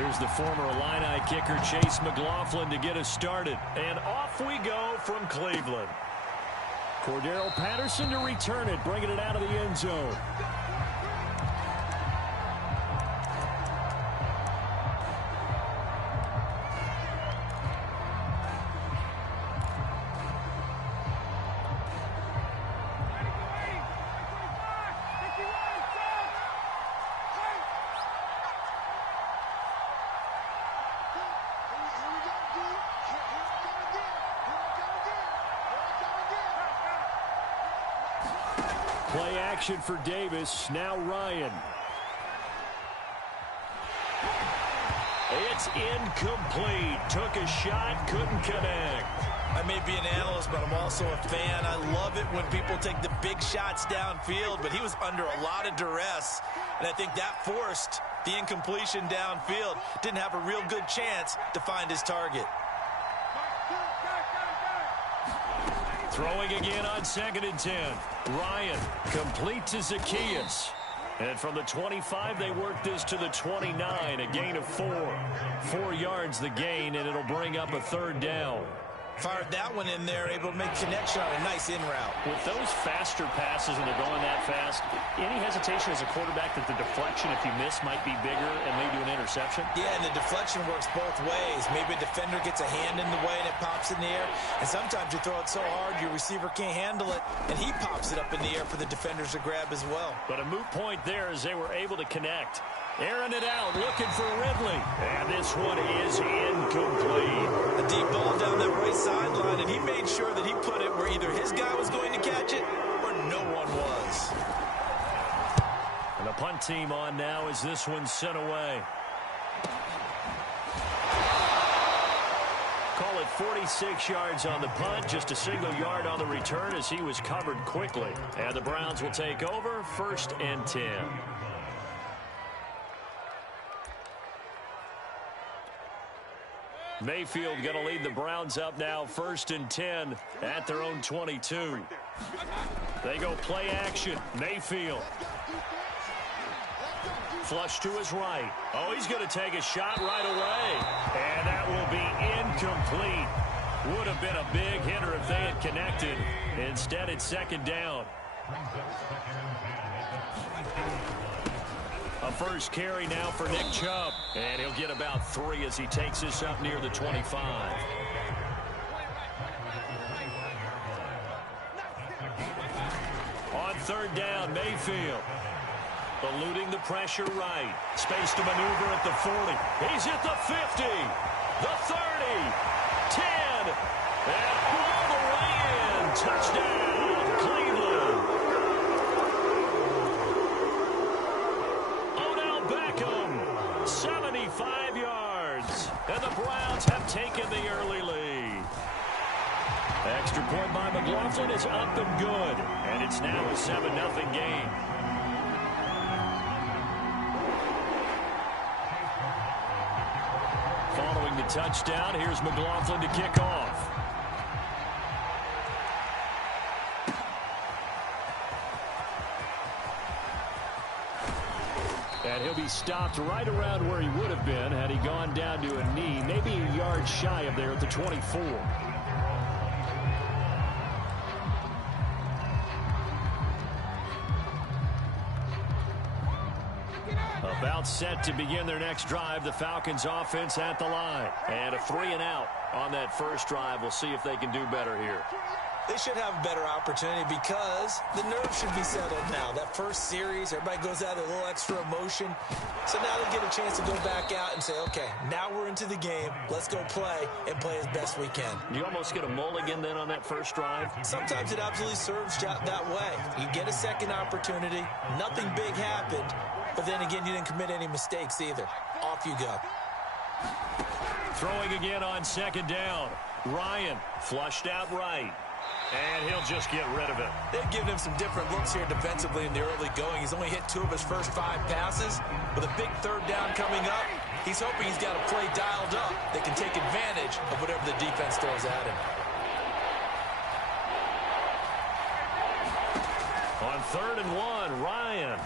Here's the former Illini kicker, Chase McLaughlin, to get us started. And off we go from Cleveland. Cordero Patterson to return it, bringing it out of the end zone. Play action for Davis. Now Ryan. It's incomplete. Took a shot, couldn't connect. I may be an analyst, but I'm also a fan. I love it when people take the big shots downfield, but he was under a lot of duress, and I think that forced the incompletion downfield. Didn't have a real good chance to find his target. Throwing again on 2nd and 10. Ryan complete to Zacchaeus. And from the 25, they work this to the 29. A gain of 4. 4 yards the gain, and it'll bring up a 3rd down. Fired that one in there, able to make connection on a nice in route. With those faster passes and they're going that fast, any hesitation as a quarterback that the deflection, if you miss, might be bigger and lead to an interception? Yeah, and the deflection works both ways. Maybe a defender gets a hand in the way and it pops in the air. And sometimes you throw it so hard your receiver can't handle it, and he pops it up in the air for the defenders to grab as well. But a moot point there as they were able to connect. Airing it out, looking for Ridley. And this one is incomplete. A deep ball down that right sideline, and he made sure that he put it where either his guy was going to catch it or no one was. And the punt team on now as this one's sent away. Call it 46 yards on the punt, just a single yard on the return as he was covered quickly. And the Browns will take over, 1st and 10. Mayfield going to lead the Browns up now, 1st and 10 at their own 22. They go play action. Mayfield. Flush to his right. Oh, he's going to take a shot right away. And that will be incomplete. Would have been a big hitter if they had connected. Instead, it's 2nd down. A first carry now for Nick Chubb. And he'll get about 3 as he takes this up near the 25. On 3rd down, Mayfield. Eluding the pressure right. Space to maneuver at the 40. He's at the 50. The 30. 10. And all the way in. Touchdown, Cleveland. Beckham, 75 yards, and the Browns have taken the early lead. Extra point by McLaughlin is up and good, and it's now a 7-0 game. Following the touchdown, here's McLaughlin to kick off. And he'll be stopped right around where he would have been had he gone down to a knee, maybe a yard shy of there at the 24. About set to begin their next drive, the Falcons offense at the line. And a 3-and-out on that first drive. We'll see if they can do better here. They should have a better opportunity because the nerves should be settled now. That first series, everybody goes out with a little extra emotion. So now they get a chance to go back out and say, okay, now we're into the game. Let's go play and play as best we can. You almost get a mulligan then on that first drive? Sometimes it absolutely serves that way. You get a second opportunity. Nothing big happened. But then again, you didn't commit any mistakes either. Off you go. Throwing again on 2nd down. Ryan flushed out right. And he'll just get rid of it. They've given him some different looks here defensively in the early going. He's only hit 2 of his first 5 passes. With a big 3rd down coming up, he's hoping he's got a play dialed up that can take advantage of whatever the defense throws at him. On 3rd and 1, Ryan.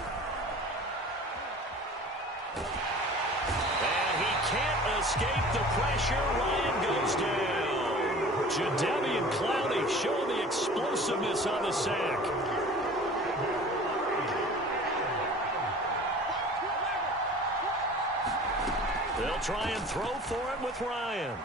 And he escape the pressure. Ryan goes down. Jadeveon Clowney showing the explosiveness on the sack. They'll try and throw for it with Ryan.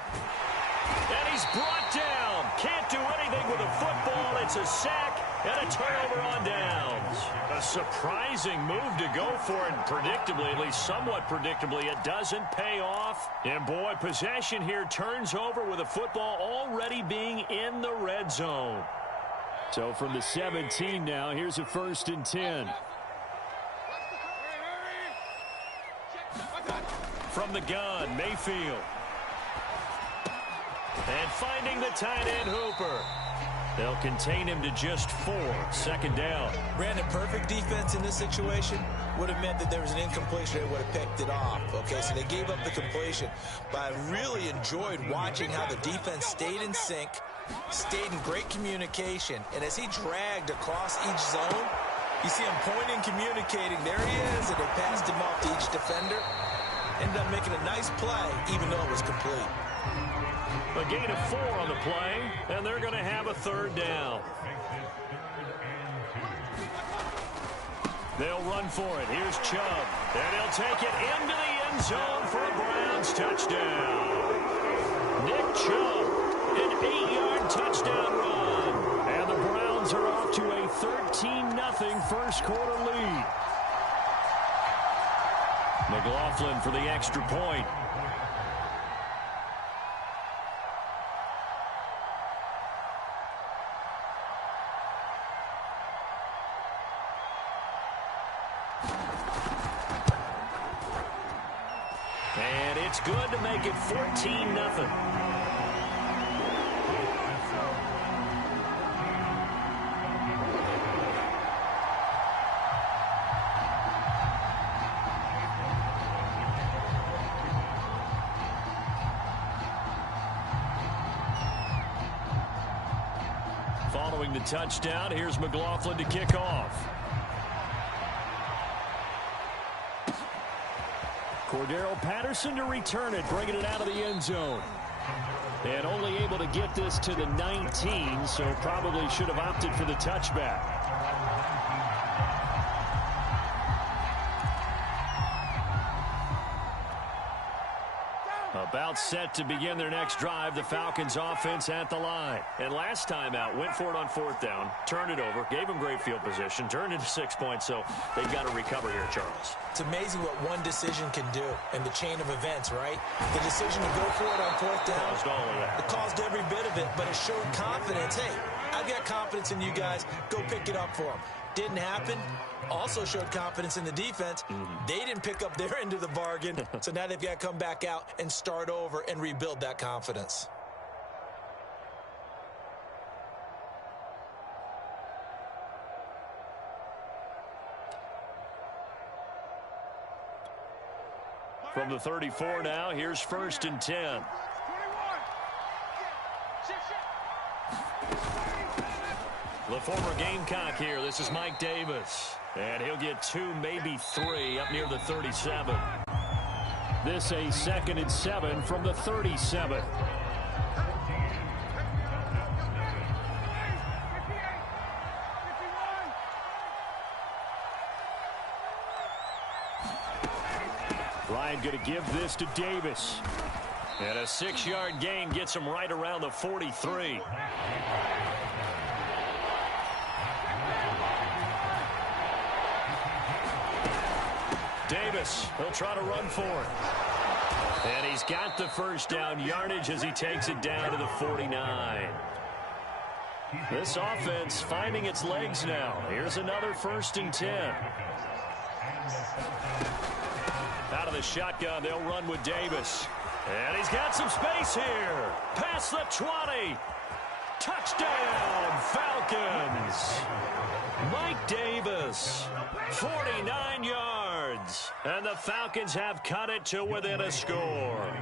And he's brought down. Can't do anything with a football. It's a sack and a turnover on downs. A surprising move to go for it. Predictably, at least somewhat predictably, it doesn't pay off. And boy, possession here turns over with a football already being in the red zone. So from the 17 now, here's a 1st and 10. From the gun, Mayfield. And finding the tight end, Hooper. They'll contain him to just 4. 2nd down. Brandon, perfect defense in this situation would have meant that there was an incompletion. They would have picked it off. Okay, so they gave up the completion. But I really enjoyed watching how the defense stayed in sync, stayed in great communication. And as he dragged across each zone, you see him pointing, communicating. There he is, and they passed him off to each defender. Ended up making a nice play, even though it was complete. A gain of 4 on the play, and they're going to have a 3rd down. They'll run for it. Here's Chubb, and he'll take it into the end zone for a Browns touchdown. Nick Chubb, an 8-yard touchdown run. And the Browns are off to a 13-0 first quarter lead. McLaughlin for the extra point. And it's good to make it 14-0. Following the touchdown, here's McLaughlin to kick off. Cordero Patterson to return it, bringing it out of the end zone. And only able to get this to the 19, so probably should have opted for the touchback. About set to begin their next drive, the Falcons offense at the line. And last time out, went for it on 4th down, turned it over, gave them great field position, turned it to 6 points, so they've got to recover here, Charles. It's amazing what one decision can do in the chain of events, right? The decision to go for it on 4th down. Caused all of that. It caused every bit of it, but it showed confidence. Hey, I've got confidence in you guys. Go pick it up for them. Didn't happen. Also showed confidence in the defense. They didn't pick up their end of the bargain, so now they've got to come back out and start over and rebuild that confidence. From the 34 now, here's 1st and 10. The former Gamecock here. This is Mike Davis. And he'll get 2, maybe 3 up near the 37. This a 2nd and 7 from the 37. Ryan going to give this to Davis. And a 6-yard gain gets him right around the 43. Davis, he'll try to run for it. And he's got the 1st down yardage as he takes it down to the 49. This offense finding its legs now. Here's another 1st and 10. Out of the shotgun, they'll run with Davis. And he's got some space here. Past the 20. Touchdown, Falcons. Mike Davis, 49 yards. And the Falcons have cut it to within a score.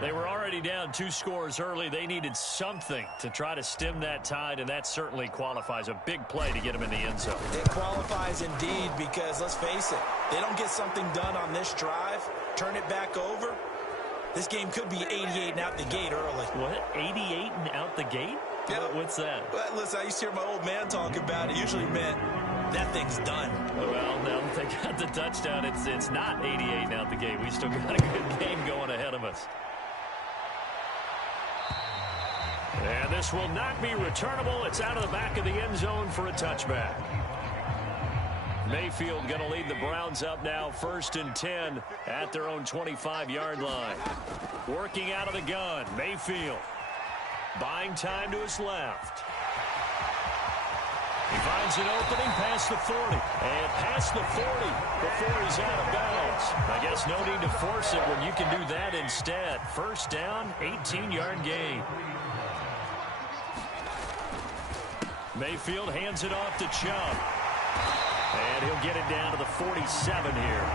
They were already down 2 scores early. They needed something to try to stem that tide, and that certainly qualifies. A big play to get them in the end zone. It qualifies indeed because, let's face it, they don't get something done on this drive, turn it back over, This game could be 88 and out the gate early. What? 88 and out the gate? Yeah. What's that? Well, listen, I used to hear my old man talk about it. Usually meant that thing's done. Well, now that they got the touchdown, it's not 88 and out the gate. We still got a good game going ahead of us. And this will not be returnable. It's out of the back of the end zone for a touchback. Mayfield going to lead the Browns up now, 1st and 10 at their own 25-yard line. Working out of the gun, Mayfield. Buying time to his left. He finds an opening past the 40. And past the 40 before he's out of bounds. I guess no need to force it when you can do that instead. 1st down, 18-yard gain. Mayfield hands it off to Chubb. And he'll get it down to the 47 here.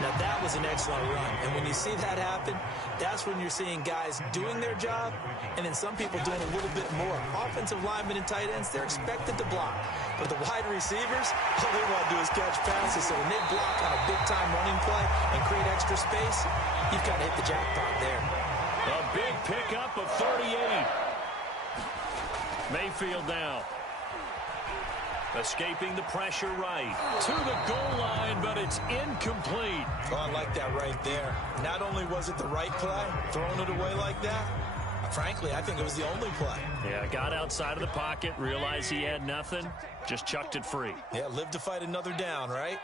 Now, that was an excellent run. And when you see that happen, that's when you're seeing guys doing their job and then some people doing a little bit more. Offensive linemen and tight ends, they're expected to block. But the wide receivers, all they want to do is catch passes. So when they block on a big-time running play and create extra space, you've got to hit the jackpot there. A big pickup of 38. Mayfield now. Escaping the pressure right to the goal line, but it's incomplete. Oh, I like that right there. Not only was it the right play, throwing it away like that, frankly, I think it was the only play. Yeah, got outside of the pocket, realized he had nothing, just chucked it free. Yeah, live to fight another down, right?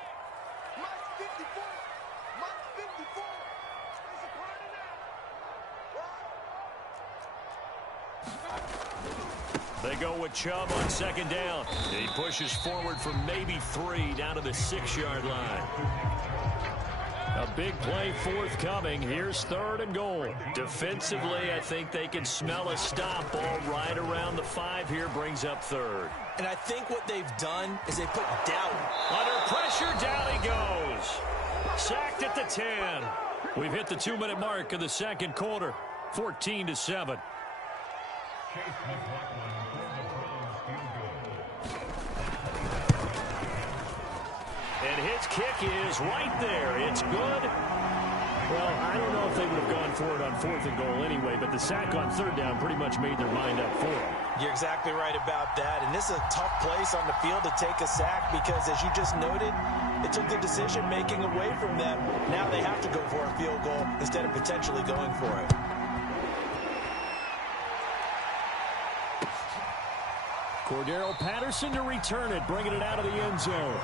They go with Chubb on 2nd down. He pushes forward for maybe 3 down to the 6-yard line. A big play forthcoming. Here's 3rd and goal. Defensively, I think they can smell a stop. Ball right around the 5 here brings up 3rd. And I think what they've done is they put doubt. Under pressure, down he goes. Sacked at the 10. We've hit the 2-minute mark of the 2nd quarter. 14-7. And his kick is right there. It's good. Well, I don't know if they would have gone for it on 4th and goal anyway, but the sack on 3rd down pretty much made their mind up for it. You're exactly right about that. And this is a tough place on the field to take a sack because, as you just noted, it took the decision-making away from them. Now they have to go for a field goal instead of potentially going for it. Cordero Patterson to return it, bringing it out of the end zone.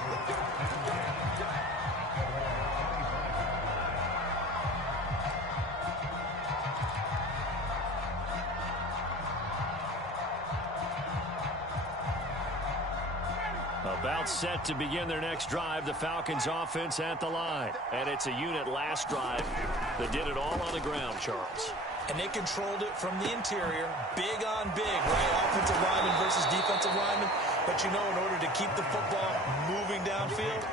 About set to begin their next drive, the Falcons offense at the line. And it's a unit last drive that did it all on the ground, Charles. And they controlled it from the interior, big on big, right? Offensive lineman versus defensive lineman. But you know, in order to keep the football moving downfield,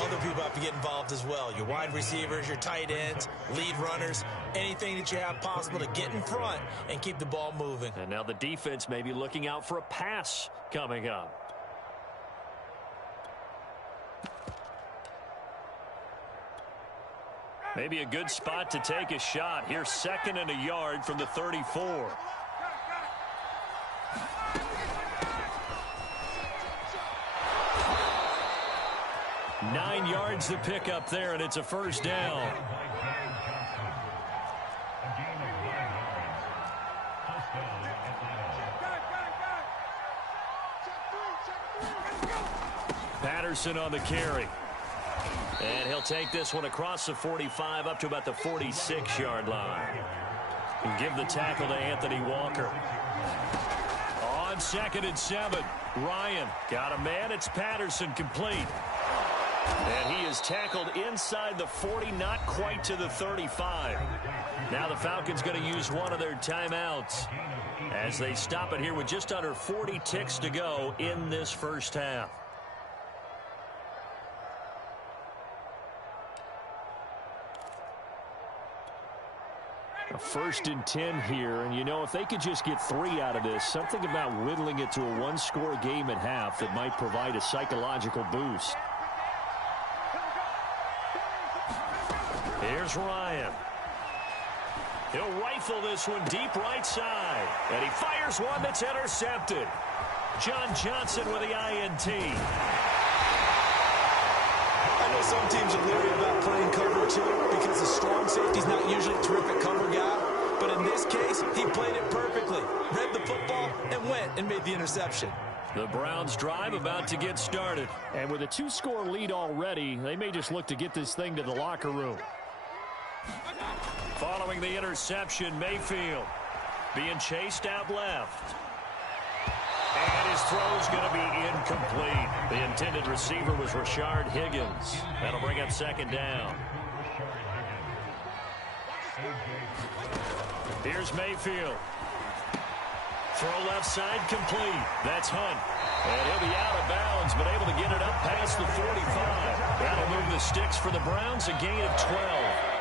other people have to get involved as well. Your wide receivers, your tight ends, lead runners, anything that you have possible to get in front and keep the ball moving. And now the defense may be looking out for a pass coming up. Maybe a good spot to take a shot. Here's 2nd and a yard from the 34. Nine yards to pick up there, and it's a 1st down. Patterson on the carry. And he'll take this one across the 45 up to about the 46-yard line. And give the tackle to Anthony Walker. On 2nd and 7, Ryan got a man. It's Patterson, complete. And he is tackled inside the 40, not quite to the 35. Now the Falcons going to use one of their timeouts as they stop it here with just under 40 ticks to go in this 1st half. A 1st and 10 here, and you know, if they could just get 3 out of this, something about whittling it to a 1-score game at half that might provide a psychological boost. Here's Ryan. He'll rifle this one deep right side. And he fires one that's intercepted. John Johnson with the INT. I know some teams are leery about playing cover 2 because the strong safety's not usually a terrific cover guy. But in this case, he played it perfectly. Read the football and went and made the interception. The Browns drive about to get started. And with a 2-score lead already, they may just look to get this thing to the locker room. Following the interception, Mayfield being chased out left. And his throw's going to be incomplete. The intended receiver was Rashard Higgins. That'll bring up second down. Here's Mayfield. Throw left side complete. That's Hunt. And he'll be out of bounds, but able to get it up past the 45. That'll move the sticks for the Browns, a gain of 12.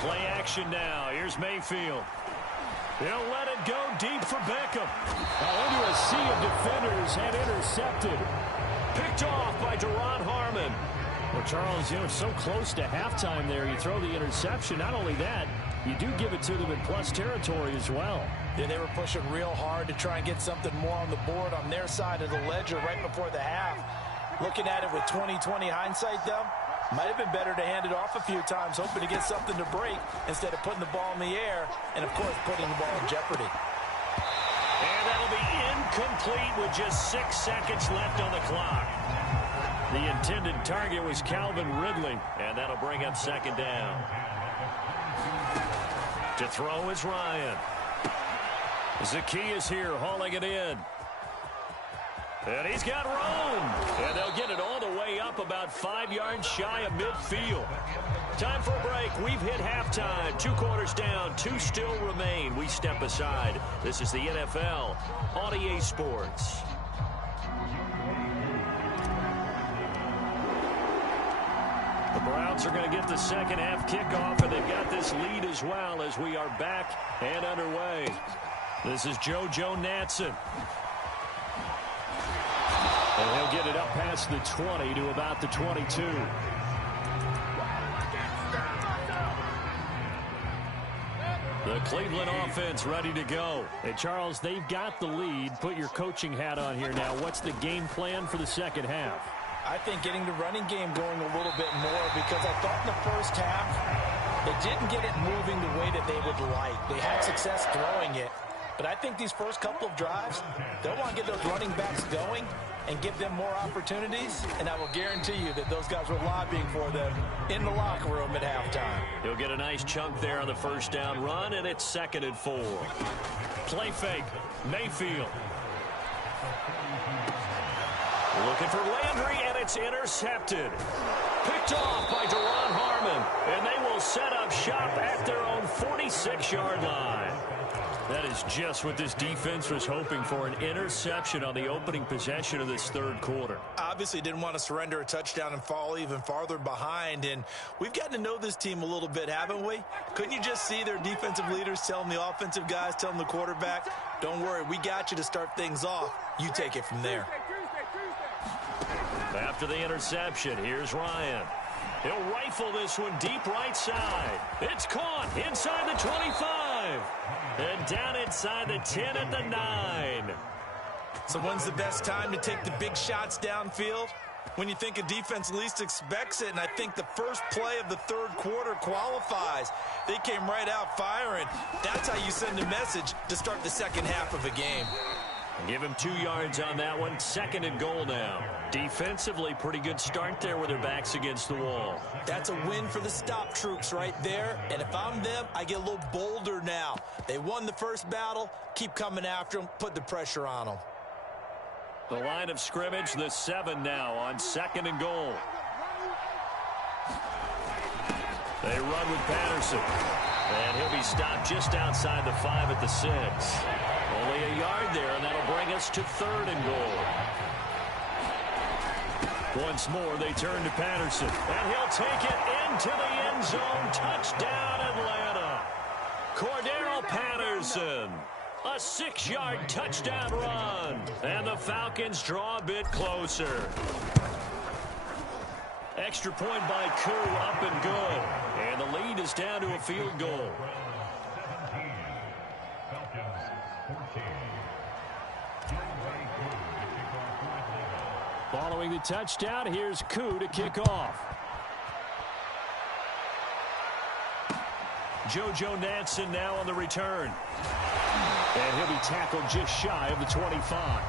Play action now. Here's Mayfield. He'll let it go deep for Beckham. Into a sea of defenders and intercepted. Picked off by Deron Harmon. Well, Charles, you know, so close to halftime there. You throw the interception. Not only that, you do give it to them in plus territory as well. Yeah, they were pushing real hard to try and get something more on the board on their side of the ledger right before the half. Looking at it with 20/20 hindsight, though, might have been better to hand it off a few times, hoping to get something to break instead of putting the ball in the air and, of course, putting the ball in jeopardy. And that'll be incomplete with just 6 seconds left on the clock. The intended target was Calvin Ridley, and that'll bring up second down. To throw is Ryan. Zacchaeus here hauling it in. And he's got room. And they'll get it all the way up about 5 yards shy of midfield. Time for a break. We've hit halftime. 2 quarters down. 2 still remain. We step aside. This is the NFL on EA Sports. The Browns are going to get the second half kickoff, and they've got this lead as well as we are back and underway. This is JoJo Natson. And he'll get it up past the 20 to about the 22. The Cleveland offense ready to go. Hey, Charles, they've got the lead. Put your coaching hat on here now. What's the game plan for the second half? I think getting the running game going a little bit more, because I thought in the first half they didn't get it moving the way that they would like. They had success throwing it, but I think these first couple of drives, they'll want to get those running backs going and give them more opportunities, and I will guarantee you that those guys were lobbying for them in the locker room at halftime. He'll get a nice chunk there on the first down run, and it's 2nd and 4. Play fake. Mayfield. Looking for Landry, and it's intercepted. Picked off by Deron Harmon, and they will set up shop at their own 46-yard line. That is just what this defense was hoping for, an interception on the opening possession of this third quarter. Obviously didn't want to surrender a touchdown and fall even farther behind, and we've gotten to know this team a little bit, haven't we? Couldn't you just see their defensive leaders telling the offensive guys, telling the quarterback, don't worry, we got you to start things off. You take it from there. After the interception, here's Ryan. He'll rifle this one deep right side. It's caught inside the 25. And down inside the 10 at the 9. So when's the best time to take the big shots downfield? When you think a defense least expects it, and I think the first play of the third quarter qualifies. They came right out firing. That's how you send a message to start the second half of a game. Give him 2 yards on that one. 2nd and goal now. Defensively, pretty good start there with their backs against the wall. That's a win for the stop troops right there. And if I'm them, I get a little bolder now. They won the first battle. Keep coming after them. Put the pressure on them. The line of scrimmage, the 7 now on 2nd and goal. They run with Patterson. And he'll be stopped just outside the 5 at the 6. Only a yard there, and that'll bring us to 3rd and goal. Once more, they turn to Patterson. And he'll take it into the end zone. Touchdown, Atlanta. Cordero Patterson. A 6-yard touchdown run. And the Falcons draw a bit closer. Extra point by Koo, up and good. And the lead is down to a field goal. Following the touchdown, here's Koo to kick off. JoJo Nansen now on the return. And he'll be tackled just shy of the 25.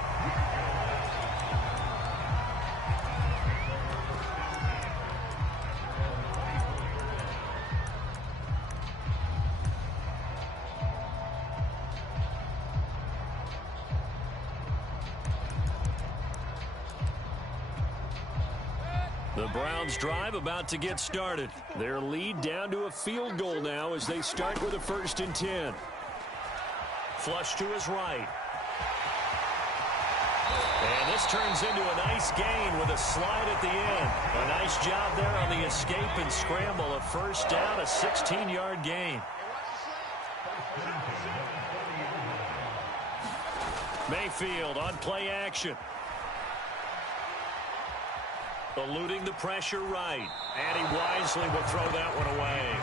The Browns drive about to get started. Their lead down to a field goal now as they start with a 1st and 10. Flush to his right. And this turns into a nice gain with a slide at the end. A nice job there on the escape and scramble. A 1st down, a 16-yard gain. Mayfield on play action. Eluding the pressure right. And he wisely will throw that one away.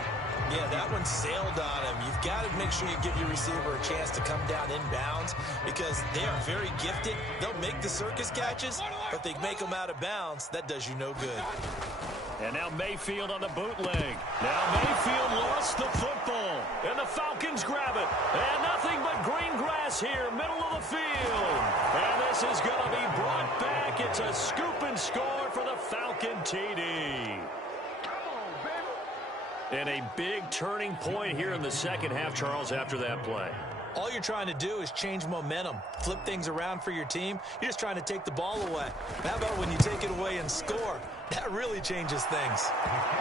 Yeah, that one sailed on him. You've got to make sure you give your receiver a chance to come down inbounds because they are very gifted. They'll make the circus catches, but they make them out of bounds. That does you no good. And now Mayfield on the bootleg. Now Mayfield lost the football. And the Falcons grab it. And nothing but green grass here, middle of the field. And this is going to be brought back. It's a scoop and score for the Falcon TD. And a big turning point here in the second half, Charles, after that play. All you're trying to do is change momentum, flip things around for your team. You're just trying to take the ball away. How about when you take it away and score? That really changes things.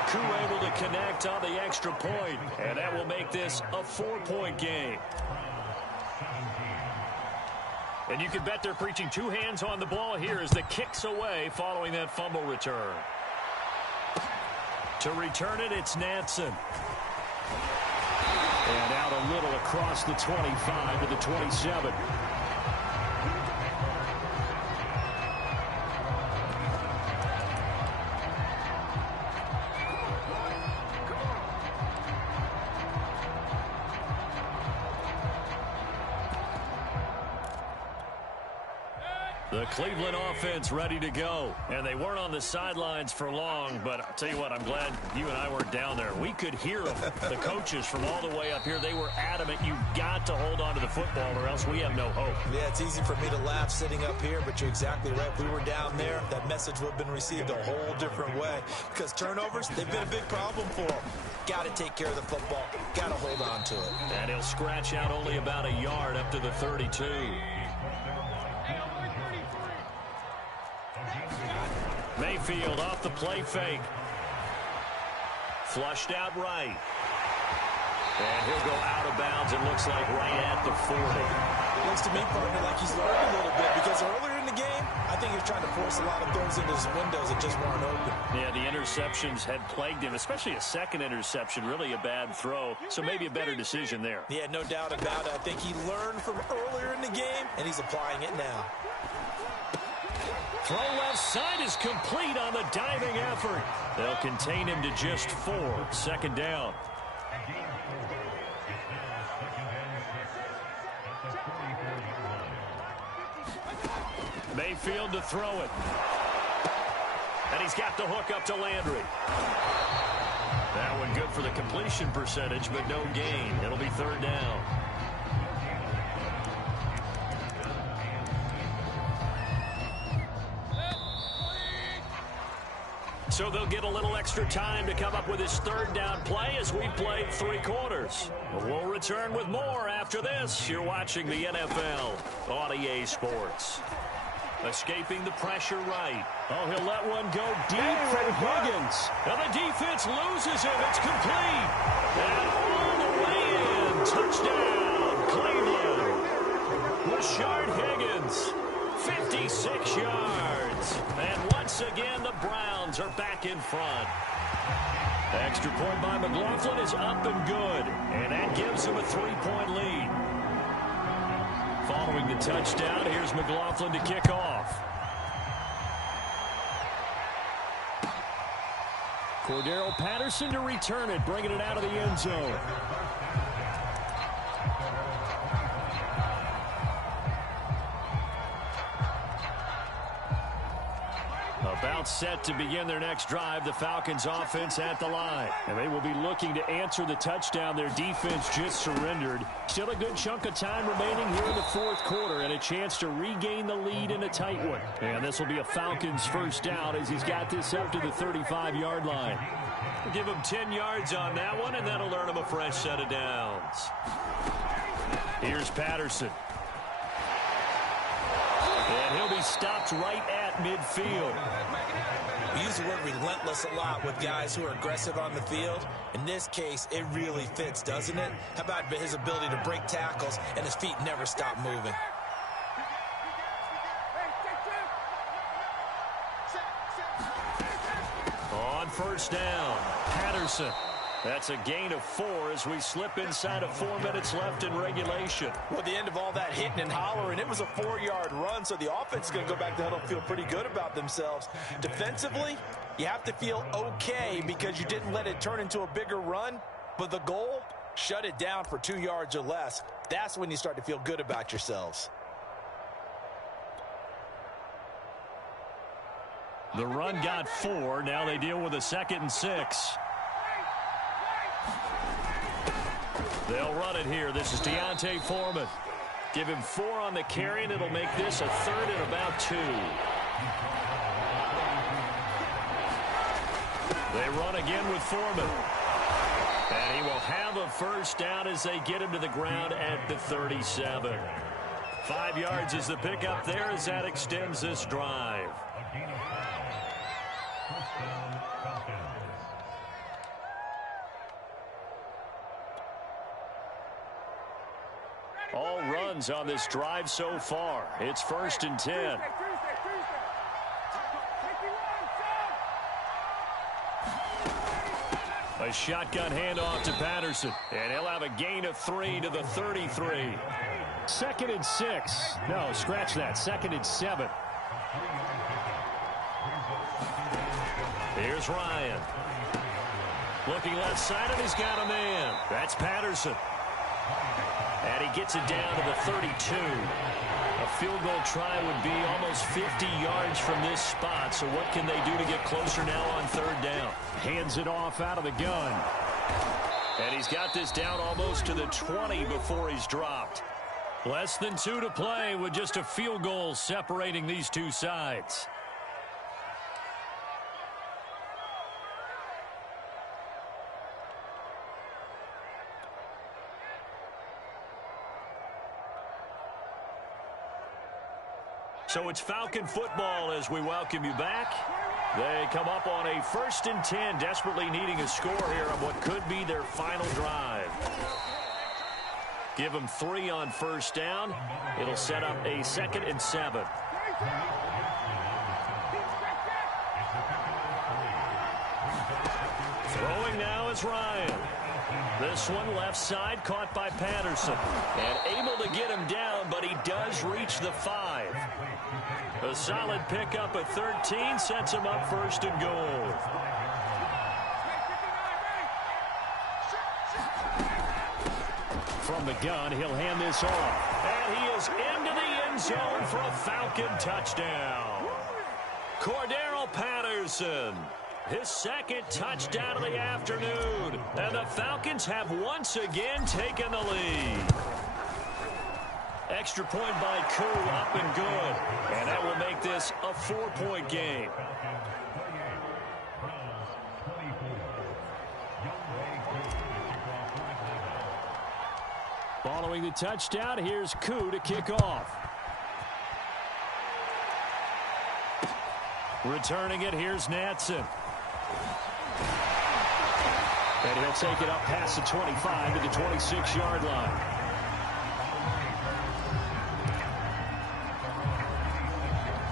Koo able to connect on the extra point, and that will make this a 4-point game. And you can bet they're preaching 2 hands on the ball here as the kick's away following that fumble return. To return it, it's Nansen. And out a little across the 25 to the 27. The Cleveland offense ready to go. And they weren't on the sidelines for long, but I'll tell you what, I'm glad you and I weren't down there. We could hear them, the coaches from all the way up here. They were adamant, you've got to hold on to the football or else we have no hope. Yeah, it's easy for me to laugh sitting up here, but you're exactly right. If we were down there, that message would have been received a whole different way. Because turnovers, they've been a big problem for them. Got to take care of the football. Got to hold on to it. And he'll scratch out only about a yard up to the 32. Mayfield off the play fake. Flushed out right. And he'll go out of bounds, it looks like, right at the 40. It looks to me, partner, like he's learned a little bit because earlier in the game, I think he was trying to force a lot of throws into his windows that just weren't open. Yeah, the interceptions had plagued him, especially a second interception, really a bad throw. So maybe a better decision there. Yeah, no doubt about it. I think he learned from earlier in the game, and he's applying it now. Throw left side is complete on the diving effort. They'll contain him to just 4. 2nd down. Mayfield to throw it. And he's got the hook up to Landry. That one good for the completion percentage, but no gain. It'll be 3rd down. So they'll get a little extra time to come up with his 3rd down play as we've played 3 quarters. We'll return with more after this. You're watching the NFL on EA Sports. Escaping the pressure right. Oh, he'll let one go deep from Higgins. Now the defense loses him. It's complete. And all the way in. Touchdown, Cleveland. Rashard Higgins, 56 yards. And once again, the Browns are back in front. Extra point by McLaughlin is up and good. And that gives him a 3-point lead. Following the touchdown, here's McLaughlin to kick off. Cordero Patterson to return it, bringing it out of the end zone. About set to begin their next drive, the Falcons offense at the line. And they will be looking to answer the touchdown their defense just surrendered. Still a good chunk of time remaining here in the fourth quarter and a chance to regain the lead in a tight one. And this will be a Falcons first down as he's got this up to the 35-yard line. We'll give him 10 yards on that one, and that'll earn him a fresh set of downs. Here's Patterson. And he'll be stopped right at midfield. We use the word relentless a lot with guys who are aggressive on the field. In this case, it really fits, doesn't it? How about his ability to break tackles and his feet never stop moving? On first down, Patterson. That's a gain of 4 as we slip inside of 4 minutes left in regulation. Well, at the end of all that hitting and hollering, it was a 4-yard run, so the offense is going to go back to huddle and feel pretty good about themselves. Defensively, you have to feel okay because you didn't let it turn into a bigger run, but the goal, shut it down for 2 yards or less. That's when you start to feel good about yourselves. The run got 4. Now they deal with a 2nd and 6. They'll run it here. This is Deontay Foreman. Give him 4 on the carry, and it'll make this a 3rd and about 2. They run again with Foreman. And he will have a first down as they get him to the ground at the 37. 5 yards is the pickup there as that extends this drive. All runs on this drive so far. It's 1st and 10. A shotgun handoff to Patterson. And he'll have a gain of 3 to the 33. 2nd and 6. No, scratch that. 2nd and 7. Here's Ryan. Looking left side, and he's got a man. That's Patterson. And he gets it down to the 32. A field goal try would be almost 50 yards from this spot. So what can they do to get closer now on 3rd down? Hands it off out of the gun. And he's got this down almost to the 20 before he's dropped. Less than 2 to play with just a field goal separating these two sides. So it's Falcon football as we welcome you back. They come up on a 1st and 10, desperately needing a score here on what could be their final drive. Give them 3 on first down. It'll set up a 2nd and 7. Throwing now is Ryan. This one left side caught by Patterson. And able to get him down, but he does reach the 5. A solid pickup at 13 sets him up 1st and goal. From the gun, he'll hand this off. And he is into the end zone for a Falcon touchdown. Cordero Patterson. His 2nd touchdown of the afternoon. And the Falcons have once again taken the lead. Extra point by Koo, up and good. And that will make this a 4-point game. Following the touchdown, here's Koo to kick off. Returning it, here's Natson. And he'll take it up past the 25 to the 26-yard line.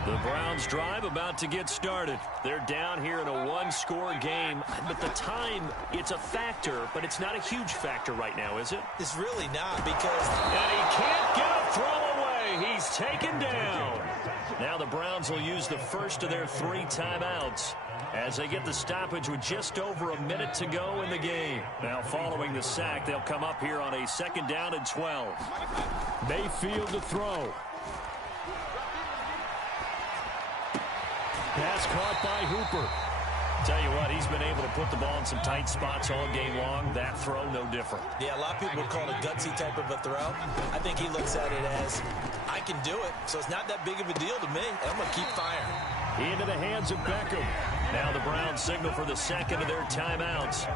The Browns drive about to get started. They're down here in a 1-score game. But the time, it's a factor, but it's not a huge factor right now, is it? It's really not because... And he can't get a throw away. He's taken down. Now the Browns will use the first of their 3 timeouts. as they get the stoppage with just over a minute to go in the game. Now following the sack, they'll come up here on a 2nd down and 12. Mayfield to throw. Pass caught by Hooper. Tell you what, he's been able to put the ball in some tight spots all game long. That throw, no different. Yeah, a lot of people would call it a gutsy type of a throw. I think he looks at it as, I can do it, so it's not that big of a deal to me. I'm going to keep firing. Into the hands of Beckham. Now the Browns signal for the second of their timeouts,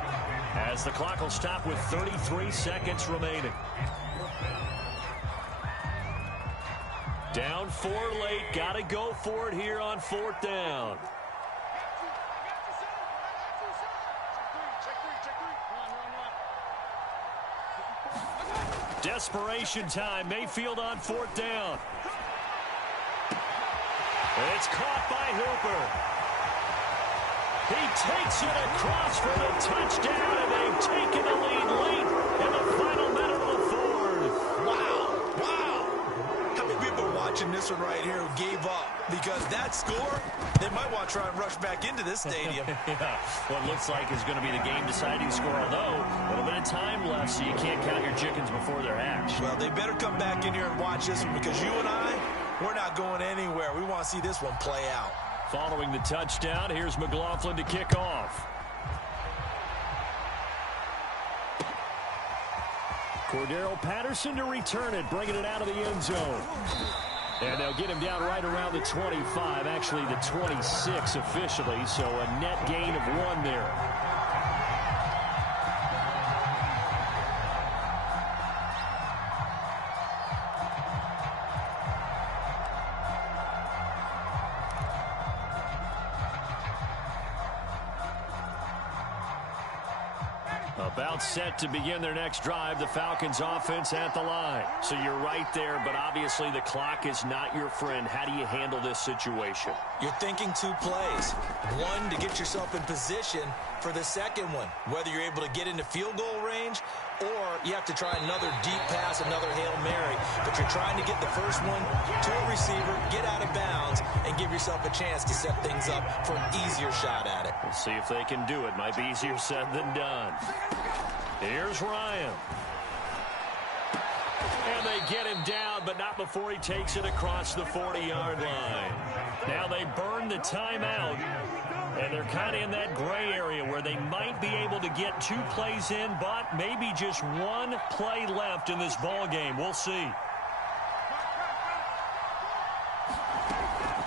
as the clock will stop with 33 seconds remaining. Down 4 late. Got to go for it here on 4th down. Desperation time. Mayfield on 4th down. It's caught by Hooper. He takes it across for the touchdown, and they've taken the lead late in the final minute of the 4th. Wow. How many people are watching this one right here who gave up? Because that score, they might want to try and rush back into this stadium. Yeah, what looks like is going to be the game-deciding score, although a little bit of time left, so you can't count your chickens before they're hatched. Well, they better come back in here and watch this one, because you and I, we're not going anywhere. We want to see this one play out. Following the touchdown, here's McLaughlin to kick off. Cordero Patterson to return it, bringing it out of the end zone. And they'll get him down right around the 25, actually the 26 officially, so a net gain of 1 there. About set to begin their next drive, the Falcons offense at the line. So you're right there, but obviously the clock is not your friend. How do you handle this situation? You're thinking 2 plays. One, to get yourself in position for the second one, whether you're able to get into field goal range or you have to try another deep pass, another Hail Mary. But you're trying to get the first one to a receiver, get out of bounds, and give yourself a chance to set things up for an easier shot at it. We'll see if they can do it. Might be easier said than done. Here's Ryan. And they get him down, but not before he takes it across the 40-yard line. Now they burn the timeout, and they're kind of in that gray area where they might be able to get 2 plays in, but maybe just 1 play left in this ball game. We'll see.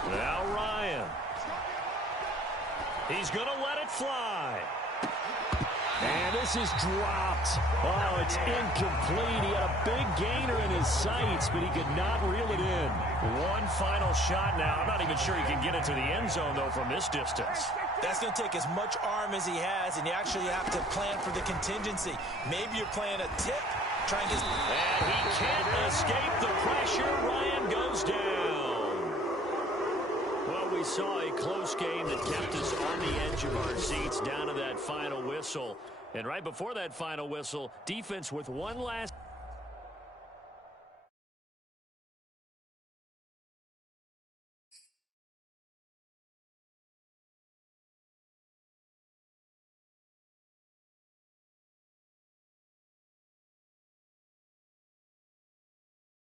Now Ryan. He's going to let it fly. And this is dropped. Oh, it's incomplete. He had a big gainer in his sights, but he could not reel it in. One final shot now. I'm not even sure he can get it to the end zone, though, from this distance. That's going to take as much arm as he has, and you actually have to plan for the contingency. Maybe you're playing a tip. Try and get... And he can't escape the pressure. Ryan goes down. Well, we saw a close game that kept us on the edge of our seats down to that final whistle. And right before that final whistle, defense with one last...